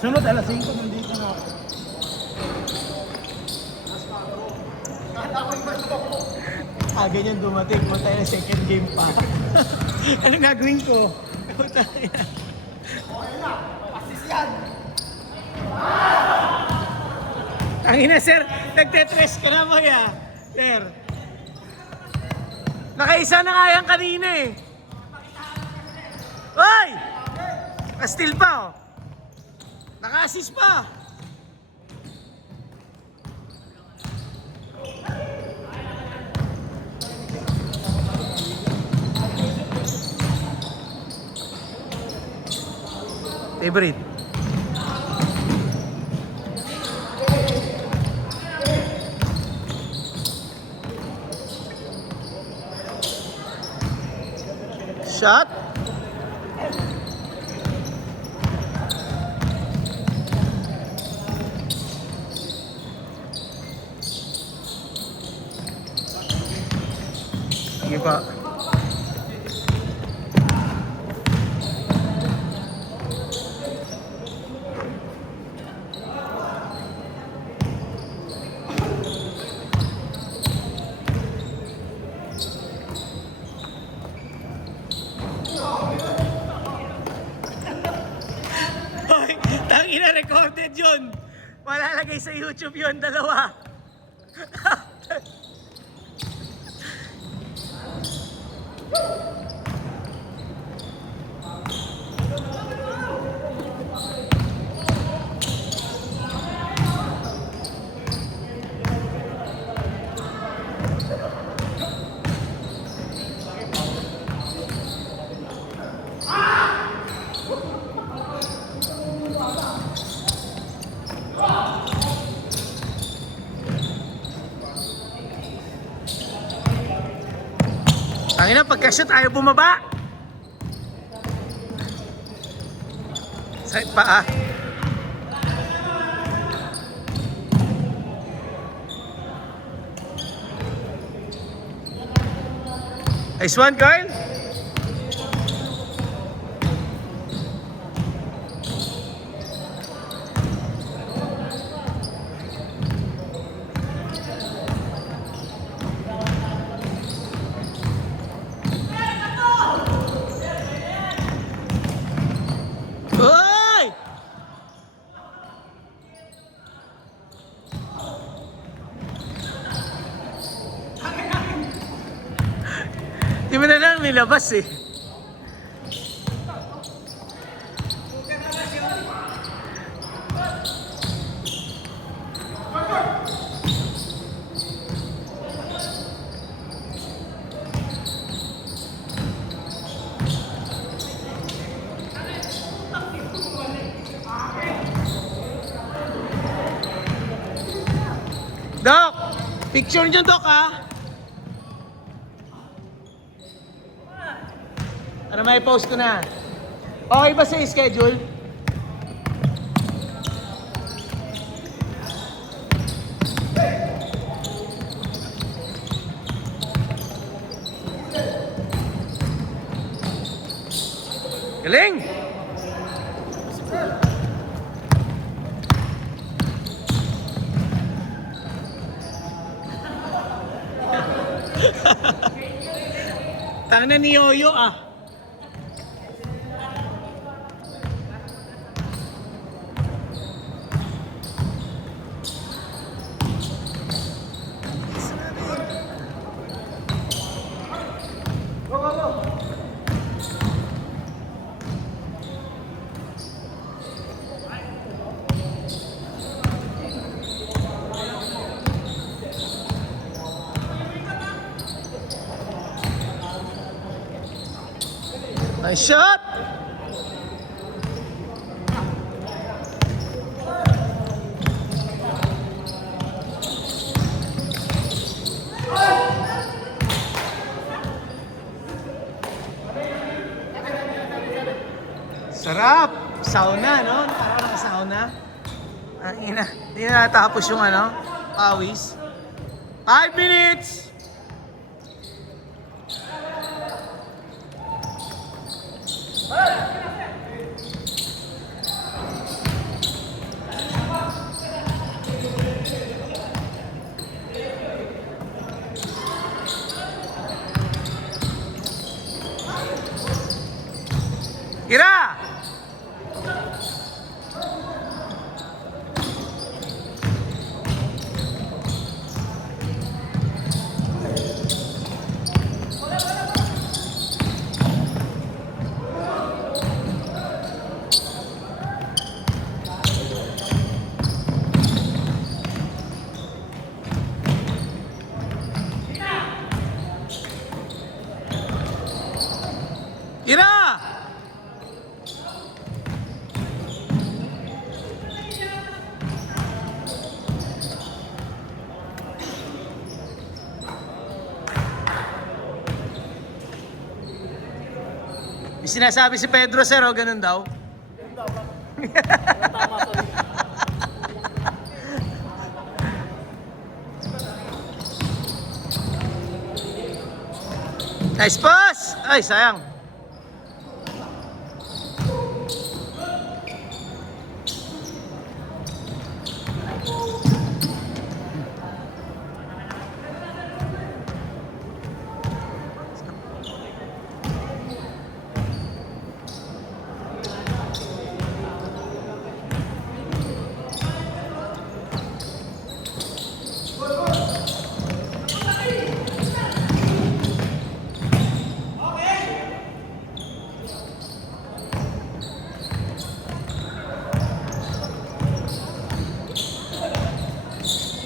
Sunod, alas 5, nandito na ako. Ganyan dumating. Punta yung second game pa. Anong gagawin ko? Punta yan. Okay na. Assist yan. Tangina, sir. Nagtetres ka na mo ya. Sir. Nakaisa na nga yan kanina eh. Hoy! Kastil pa oh. Naka-assist pa. Favorite. Shot. Sige pa. Hoy, tangina recorded yun. Malalagay sa YouTube yun, dalawa. Tangina, pagka-shoot ayaw bumaba. Sakit pa ah. Nice one, Carl. Di mo na lang nilabas eh. Dok! Picture nyo, Dok, ha? Ano may post ko na? Okay ba sa schedule? Galing! Tangna ni Yoyo ah. Nice shot! Sarap! Sauna, no? Parang sauna. Ang ina. Hindi na natapos yung ano, pawis. 5 minutes! Tira! May sinasabi si Pedro, sir, o ganun daw? Nice pass! Ay, sayang.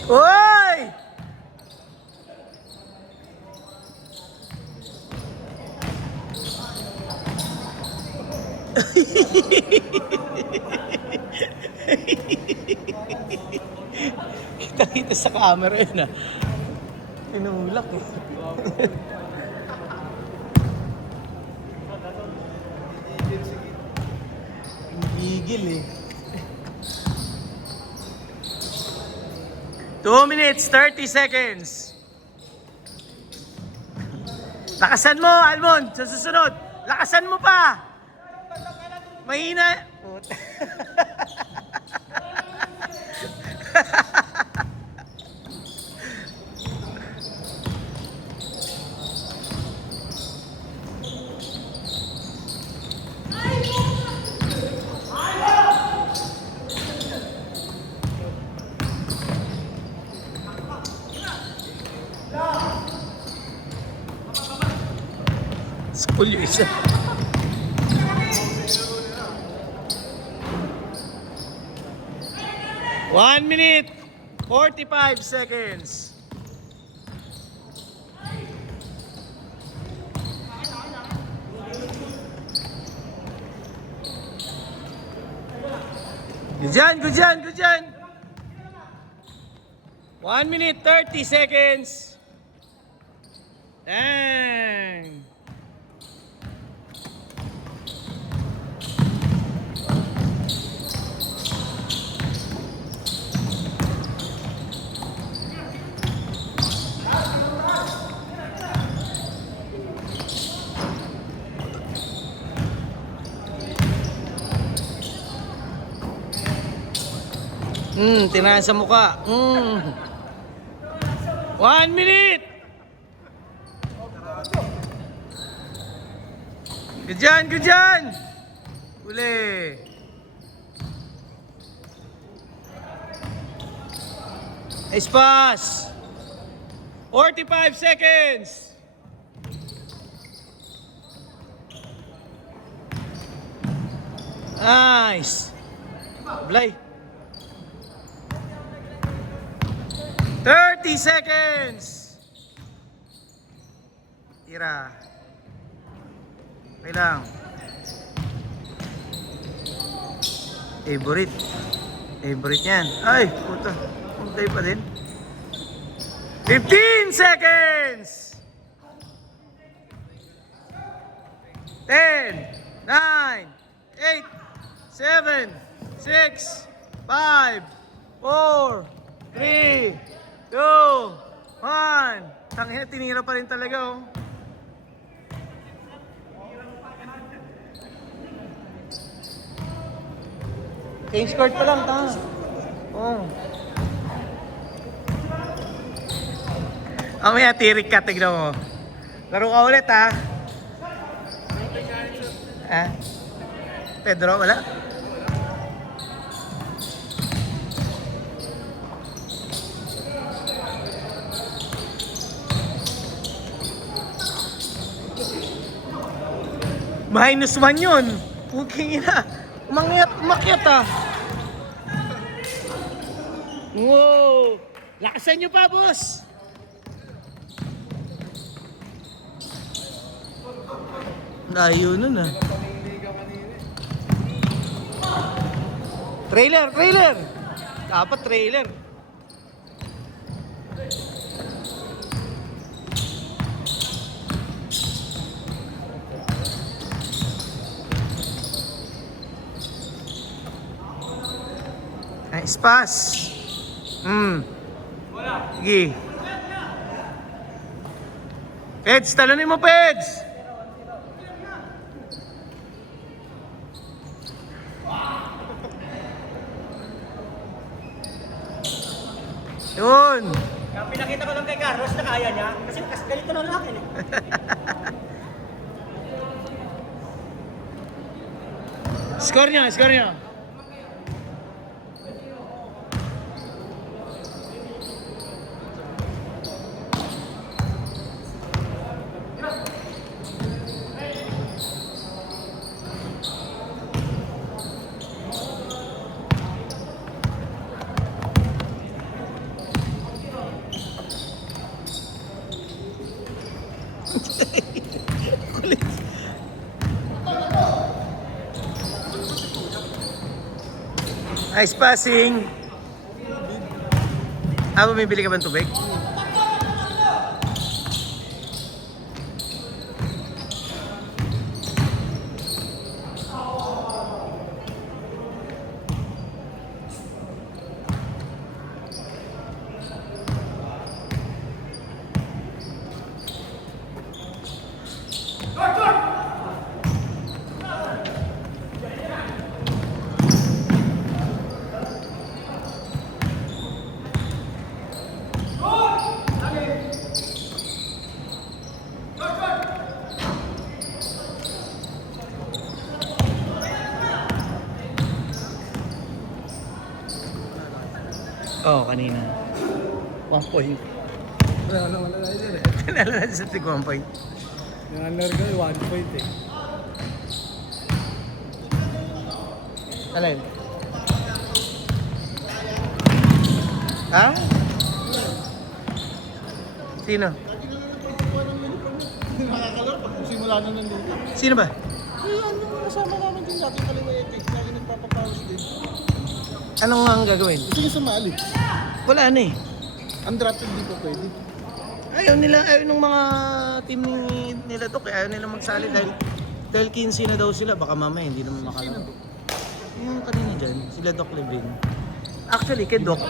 Uy! Kita-kita sa camera yun ah. Tinulak eh. Gigil eh. 2 minutes, 30 seconds. Lakasan mo, Almond, sa susunod. Lakasan mo pa. Mahina. School yung isa. One minute, 45 seconds. Good dyan, good dyan, good dyan. 1 minute, 30 seconds. Dang. Tinahan sa mukha. 1 minute. Good dyan, good dyan. Uli. Nice pass. 45 seconds. Nice. Blay. 30 seconds. Tira. Okay lang. Favorite. Favorite yan. Ay, puta. Puntay pa din. 15 seconds. 10, 9, 8, 7, 6, 5, 4, 3, 2, 1. Tangina, tinira pa rin talaga oh. Change court pa lang, tanga. Oh. Mamaya tirik ka, tignan mo. Laro ka ulit ha. Ha? Pedro, wala? -1 yun. Okay na. Umakyat ah. Wow. Lakasan nyo pa, boss. Layo nun ah. Trailer, trailer! Dapat trailer. Nice pass. Sige. Peds, talonin mo, Peds! Yun! Kaya pinakita ko lang kay Carlos na kaya niya, kasi ganito lang akin eh. Score niya, score niya. Nice passing. Bumibili ka ba ng tubig? Oo, kanina. 1 point. Wala na yun eh. Kanala na sa tig 1 point. Yung under ko, 1 point eh. Alin? Ha? Sino? Nakakalap pag simula na nandito. Sino ba? Ano mo kasama namin din dati kalimuetik. Lagi nagpapapawas din. Anong ang gagawin? Gusto niya sumali. Wala na eh. Undrafted di pa pwede. Ayaw nung mga team nila to, kaya ayaw nila magsali dahil 15 na daw sila, baka mamaya hindi naman makalaro. Yung kanina dyan, sila Doc Levin. Actually kay Doc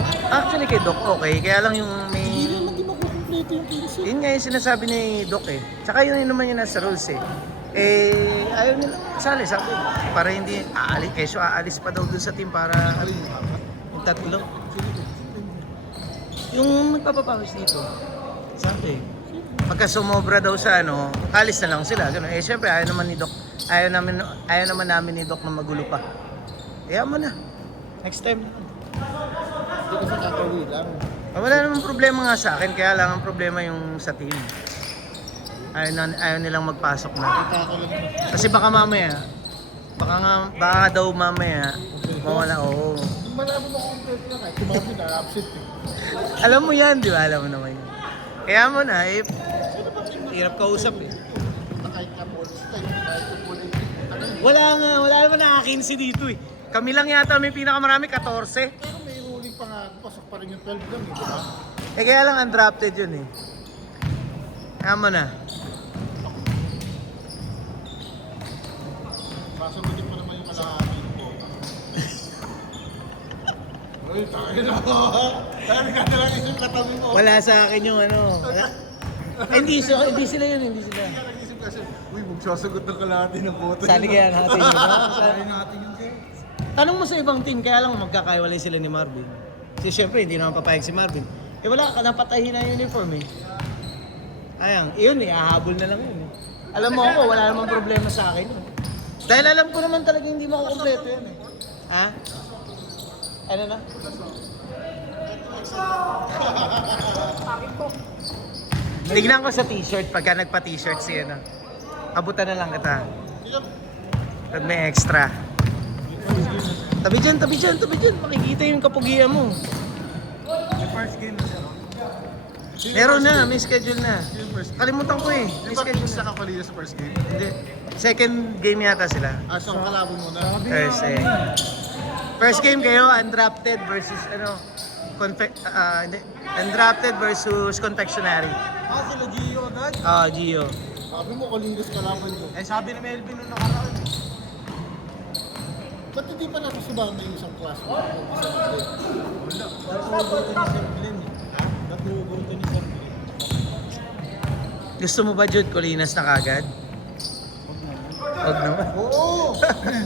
okay, kaya lang yung Hindi may... naman di makukumpleto yung 15. Yun nga yung sinasabi ni Doc eh. Tsaka yun naman yung nasa rules eh. Ayaw nila magsali, sabi, para hindi aalis, keso aalis pa daw dun sa team para yung tatlo. Yung nagpapapawis dito, sabi, pagka sumobra daw sa ano, alis na lang sila. Ganun. Syempre, ayaw naman namin ni Doc na magulo pa. Kaya mo na. Next time. Hindi kasi kakauwi lang. Wala namang problema nga sa akin, kaya lang ang problema yung sa team. Ayaw nilang magpasok na. Kakauwi lang. Kasi baka daw mamaya, mawala, oo. Yung malabo makukumpleto na kahit tumabi na absent eh. Alam mo yan, di ba? Alam mo naman yan. Kaya mo na, hirap kausap eh. Kahit ka mo, kahit kukunin. Wala naman nakakinsi dito eh. Kami lang yata may pinakamarami, 14. Pero may ruling pa nga, pasok pa rin yung 12 lang eh, di ba? Kaya lang undrafted yun eh. Kaya mo na. Pasugudin pa naman yung kalahati ko. Uy, tayo na ako. Dahil ka na lang isip katabi mo. Wala sa akin yung ano. Wala. Hindi sila yun, hindi sila. Kaya nag-isip kasi, uy, magsasagot ng kalahati ng boto. Sali kaya natin yun. Sali natin yun kayo. Tanong mo sa ibang team, kaya lang magkakaiwalay sila ni Marvin. Kasi syempre, hindi naman papayag si Marvin. Wala ka, napatahin na yung uniform eh. Ayang, yun eh, ahabol na lang yun eh. Alam mo ako, wala namang problema sa akin yun. Dahil alam ko naman talaga hindi makukompleto yan eh. Ha? Ano na? Tignan ko sa t-shirt pagka nagpa-t-shirt siya na. Abutan na lang kita. Pag may extra. Tabi dyan. Makikita yung kapugian mo. May first game na siya. Meron na, may schedule na. Yung first game. Kalimutan ko eh. Di May ba schedule fix na. na kakalina sa first game? Hindi. Second game yata sila. So, kalaban mo na. Thursday. First game kayo, undrafted versus hindi. Undrafted versus confectionery. Sila Gio agad. Gio. Sabi mo, Colingos kalaban ko. Sabi ni Melvin nung nakaraan. Ba't hindi pa nakasubama yung isang class mo? Wala. Gusto mo ba, Jude, Colinas na kagad? Huwag naman. Oo!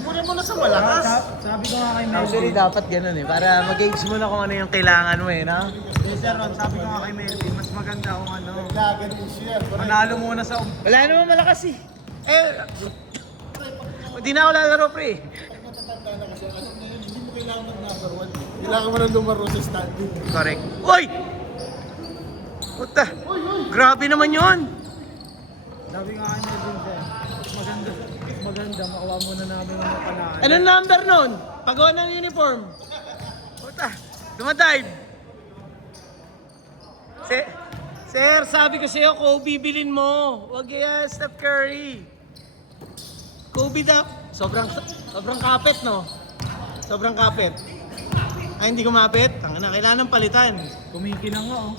Muna mo na sa malakas. Sabi ko nga kay Melvin. Actually, dapat ganun eh. Para mag-gauge mo na kung ano yung kailangan mo eh, no? Yes, sir, Ron, sabi ko nga kay Melvin, mas maganda kung ano. Naglagan yung share. Manalo muna sa Wala naman malakas eh. Hindi na ako lalaro, pre. Pag matatanda na kasi, alam na yun, hindi mo kailangan ng number 1. Kailangan mo na lumaro sa standing. Correct. Uy! Puta! Grabe naman yun! Sabi nga kay Melvin, sir, mas maganda, makuha muna namin yung mga panalo. Anong number nun? Pagawa ng uniform. Puta! Dumadive! Sir, sabi ko sa'yo, Kobe bilin mo. Huwag yan, Steph Curry. Kobe daw. Sobrang kapit, no? Sobrang kapit. Ay, hindi kumapit? Tangina, kailangan ng palitan. Kumikinang nga, oh.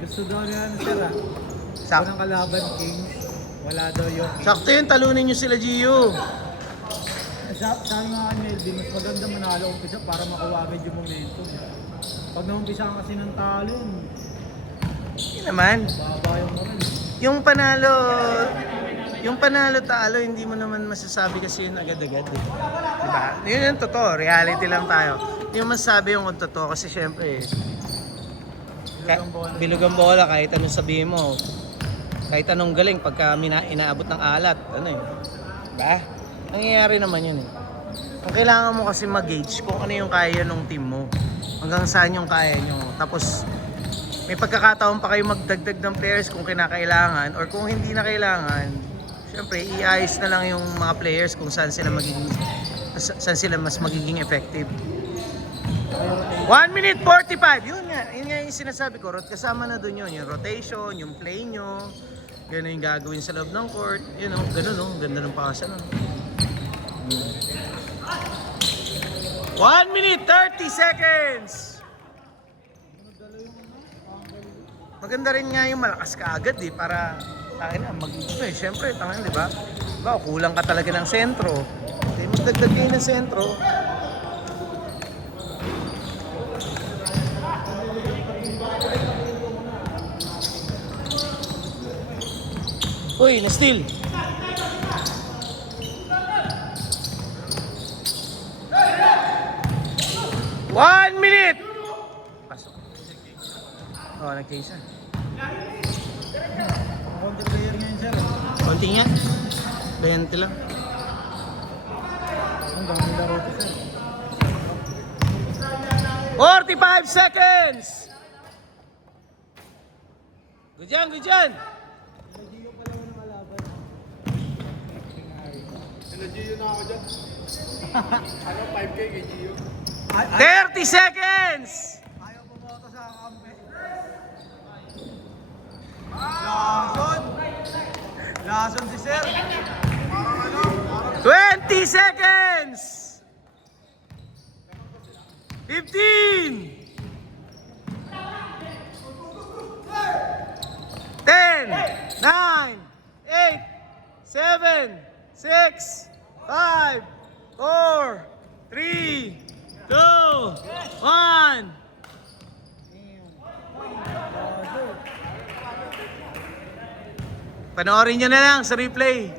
Gusto daw niya, sir, ah. Sakto. Unang kalaban, Kings. Wala daw yung Kings. Sakto yun, talunin nyo sila, Gio. Sabi nga kay Melvin, mas maganda manalo umpisa para makuha agad yung momentum. Pag naumpisa ka kasi ng talo yun, Hindi naman. baba yung moral. Yung panalo talo, hindi mo naman masasabi kasi yun agad-agad. Eh. Diba? Yun yung totoo, reality lang tayo. Hindi mo masasabi yung totoo kasi syempre, bilog ang bola kahit anong sabihin mo. Kahit anong galing pagka inaabot ng alat. Ano eh. Diba? Nangyayari naman yun eh. Ang kailangan mo kasi mag-gauge kung ano yung kaya ng team mo. Hanggang saan yung kaya nyo. Tapos, may pagkakataon pa kayo magdagdag ng players kung kinakailangan or kung hindi na kailangan, syempre, iayos na lang yung mga players kung saan sila mas magiging effective. 1 minute 45! Yun nga yung sinasabi ko. Kasama na dun yun. Yung rotation, yung play nyo. Yun yung gagawin sa loob ng court. Yun o, ganun o. Ganda ng pasa nun. 1 minute 30 seconds! Maganda rin nga yung malakas ka agad eh. Para, syempre, di ba? Diba, kulang ka talaga ng sentro. Okay, magdagdag kayo ng sentro. Uy, na-steal. One minute! Pasok. Nag-case ah. Counter player ngayon, sir. Konti nga. 20 lang. Ang dami laro to, sir. 45 seconds! Good yan, good yan! Sila Gio na ako dyan. Ano, 5K kay Gio? 30 seconds! Ayaw pumoto sa kampe. Lason si sir. 20 seconds! 15! 10, 9, 8, 7, 6, 5, 4, 3, 2, 1. Panoorin nyo na lang sa replay.